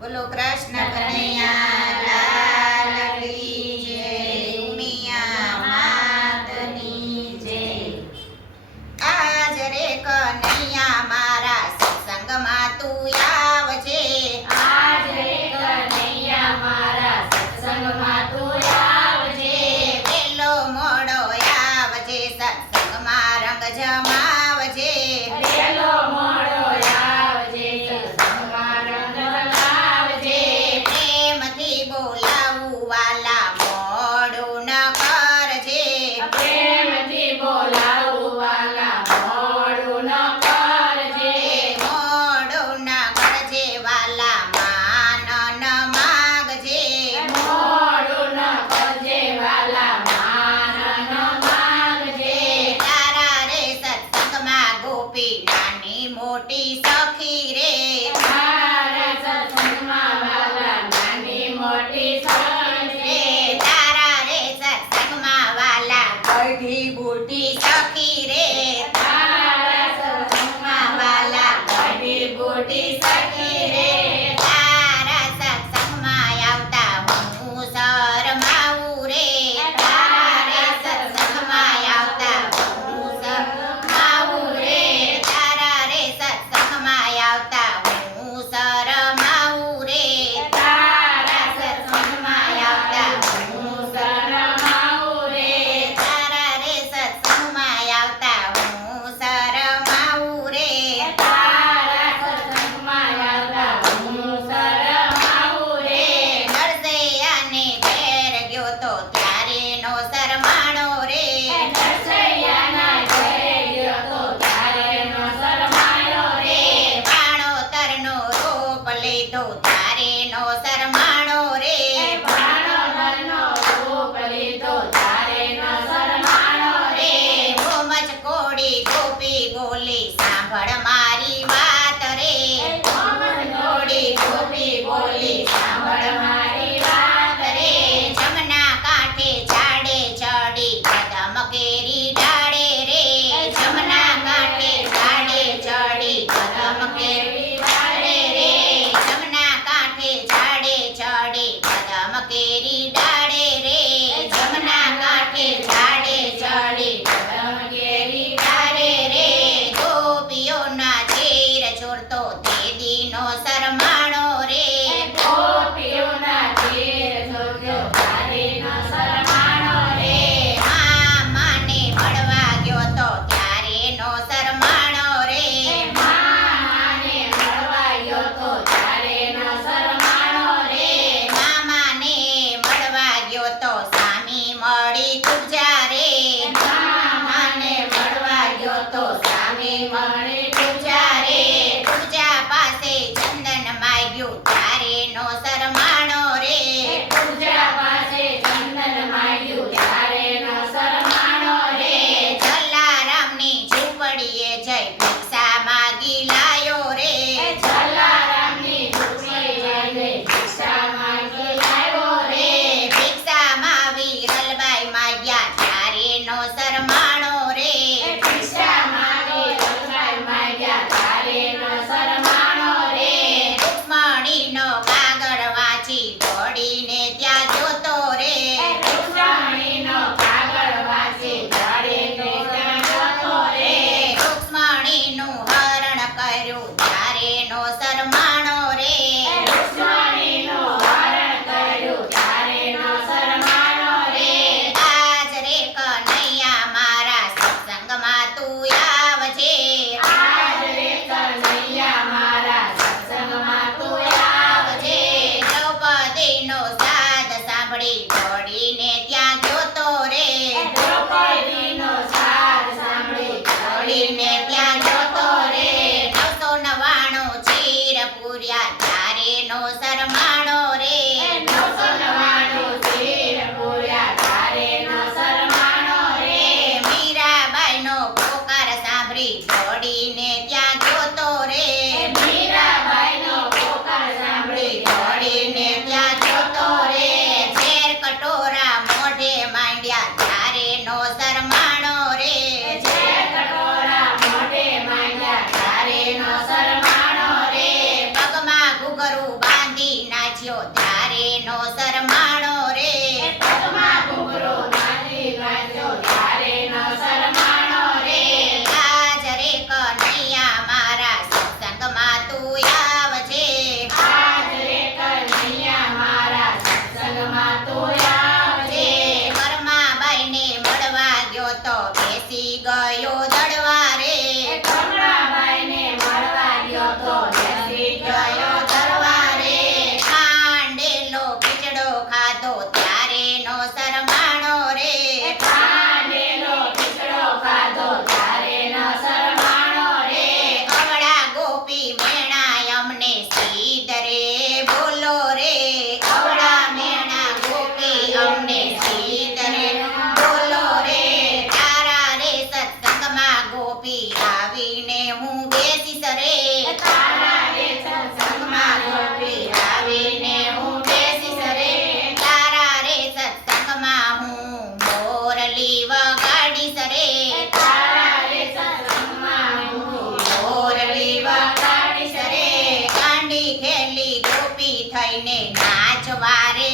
બોલો કૃષ્ણ કનૈયા લાલ કી જય, ઉમિયા માતની જય. આજ રે કનૈયા મારા સત્સંગમાં તું આવજે. આજ રે કનૈયા મારા સત્સંગમાં તું આવજે. વેલો મોડો આવજે, સત્સંગમાં રંગ જમાવજે. વેલો મોડો આવજે, સત્સંગમાં રંગ જમાવજે. પ્રેમથી બોલાવું વાલા, મોડું ન કરજે. પ્રેમથી બોલાવું વાલા, મોડું ન કરજે. મોડું ન કરજે વાલા, માન ન માગજે. મોડું ન કરજે વાલા, માન ન માગજે. તારા રે સત્સંગમાં ગોપી નાની મોટી સખી રે. તારા સત્સંગમાં વાલા નાની મોટી સખી રે. તારા રે સત્સંગમાં વાલા ગઢી બુઢી સખી રે. તારા સત્સંગમાં વાલા ગઢી બુઢી સખી રે. તારા સત્સંગમાં આવતા હું શરમાવું રે. તારા સત્સંગમાં આવતા હું શરમાવું રે. તારા રે સત્સંગમાં આવતા હું શરમાવું રે. તારા સત્સંગમાં આવતા હું શરમાવું રે. તારા રે સત્સંગમાં આવતા હું શરમાવું રે. તારા સત્સંગમાં આવતા હું શરમાવું રે. નરસૈયાને ઘેર ગયો તો ત્યારે નો શરમાણો રે. નરસૈયાના ઘરે ગયો તો ત્યારે નો શરમાયો રે. ભાણોતરનો રૂપ લીધો ત્યારે નો શરમાણો રે. ભાણોતરનો રૂપ લીધો ત્યારે નો શરમાયો રે. મોમજ કોડી ગોપી બોલી સાંભળ મારી વાત રે. મોમજ કોડી ગોપી બોલી સાંભળ મારી વાત રે. જમના કાંઠે ઝાડે ચડી કદમ કેરી ડાળે રે. જમના કાંઠે ઝાડે ચડી કદમ કેરી ડાળે રે. જમના કાંઠે ઝાડે ચડી કદમ કેરી ડાળે રે. જમના કાંઠે ઝાડે ચડી કદમ કેરી ડાળે રે. ગોપીઓના ચીર ચોરતો તે દીનો શરમાણો રે. ગોપીઓના ચીર ચોર્યો ત્યારે નો શરમાયો રે. મામાને મળવા ગયો તો ત્યારે નો શરમાણો રે. મામાને મળવા ગયો તો ત્યારે નો શરમાયો રે. મામાને મળવા ગયો તો સામી મળી તુજા રે. મામાને મળવા ગયો તો સામે મળી તુજા રે. તુજા પાસે ચંદન માગ્યું ત્યારે નો શરમાણો રે. પૂજા પાસે ચંદન માંગ્યું ત્યારે નો શરમાયો રે. જલારામની ઝૂંપડીએ જઈ ભિક્ષા માગી લાયો રે. જલારામની ઝૂંપડી જઈને ભિક્ષા માંગી લાવ્યો રે. ભિક્ષામાં વિરલબાઈ માગ્યા ત્યારે નો શરમાણો રે. ભિક્ષા માંગી રંગાઈ માંગ્યા ત્યારે નો શરમાયો રે. રૂકમણીનો કાગળ વાંચી દોડીને ત્યાં જોતો રે. રૂકમણીનો કાગળ વાંચી દોડીને ત્યાં જતો રે. રૂકમણીનું હરણ કર્યું ત્યારે નો શરમાણો રે. રૂકમણીનું હરણ કર્યું ત્યારે નો શરમાયો રે. આજ રે કનૈયા મારા સત્સંગમાં તું આવજે. આજ રે કનૈયા મારા સત્સંગમાં તું આવજે. દ્રૌપદીનો સાદ સાંભળી દોડીને ત્યાં જોતો રે. દ્રૌપદીનો સાદ સાંભળી દોડીને ત્યાં જોતો રે. 999 ચીર પૂર્યા ત્યારે નો શરમાણો રે. 999 ચીર પૂર્યા ત્યારે નો શરમાયો રે. મીરાબાઈનો પોકાર સાંભળી દોડીને ત્યાં જોતો રે. મીરાબાઈનો પોકાર સાંભળી દોડીને ત્યાં જોતો રે. ઝેર કટોરા મોઢે માંડ્યા ત્યારે નો શરમાણો રે. ઝેર કટોરા મોઢે માંગ્યા ત્યારે નો શરમાયો રે. પગમાં ઘૂઘરું બાંધી ગાડી નાચ્યો ત્યારે નો શરમાણો રે પગમાં ઘૂંઘરો બાંધી નાચ્યો ત્યારે ન શરમાણો રે આજ રે કનૈયા મારા સત્સંગમાં તું આવજે આજ રે કનૈયા મારા સત્સંગમાં તું આવજે કર્માબાઈને મળવા ગયો તો બેસી ગયો દડવા રે કમળાબાઈને મળવા ગયો તો બેસી ગયો દરબારે ખાંડેલો ખીચડો ખાધો ત્યારે નો શરમાણો રે ખાંડેલો ખીચડો ખાધો ત્યારે ન શરમાણો રે અવળા ગોપી મેણા અમને સીધ રે બોલો રે અવળા મેણા ગોપી અમને સીધ રે બોલો રે તારા રે સત્સંગમાં ગોપી આવીને હું બેસીશ રે તારા રે સત્સંગમાં ગોપી આવીને હું બેસીશ રે તારા રે સત્સંગમાં હું મોરલી વગાડીશ રે તારા રે સત્સંગમાં હું મોરલી વગાડીશ રે ગાંડી ખેલી ગોપી થઈને નાચવા રે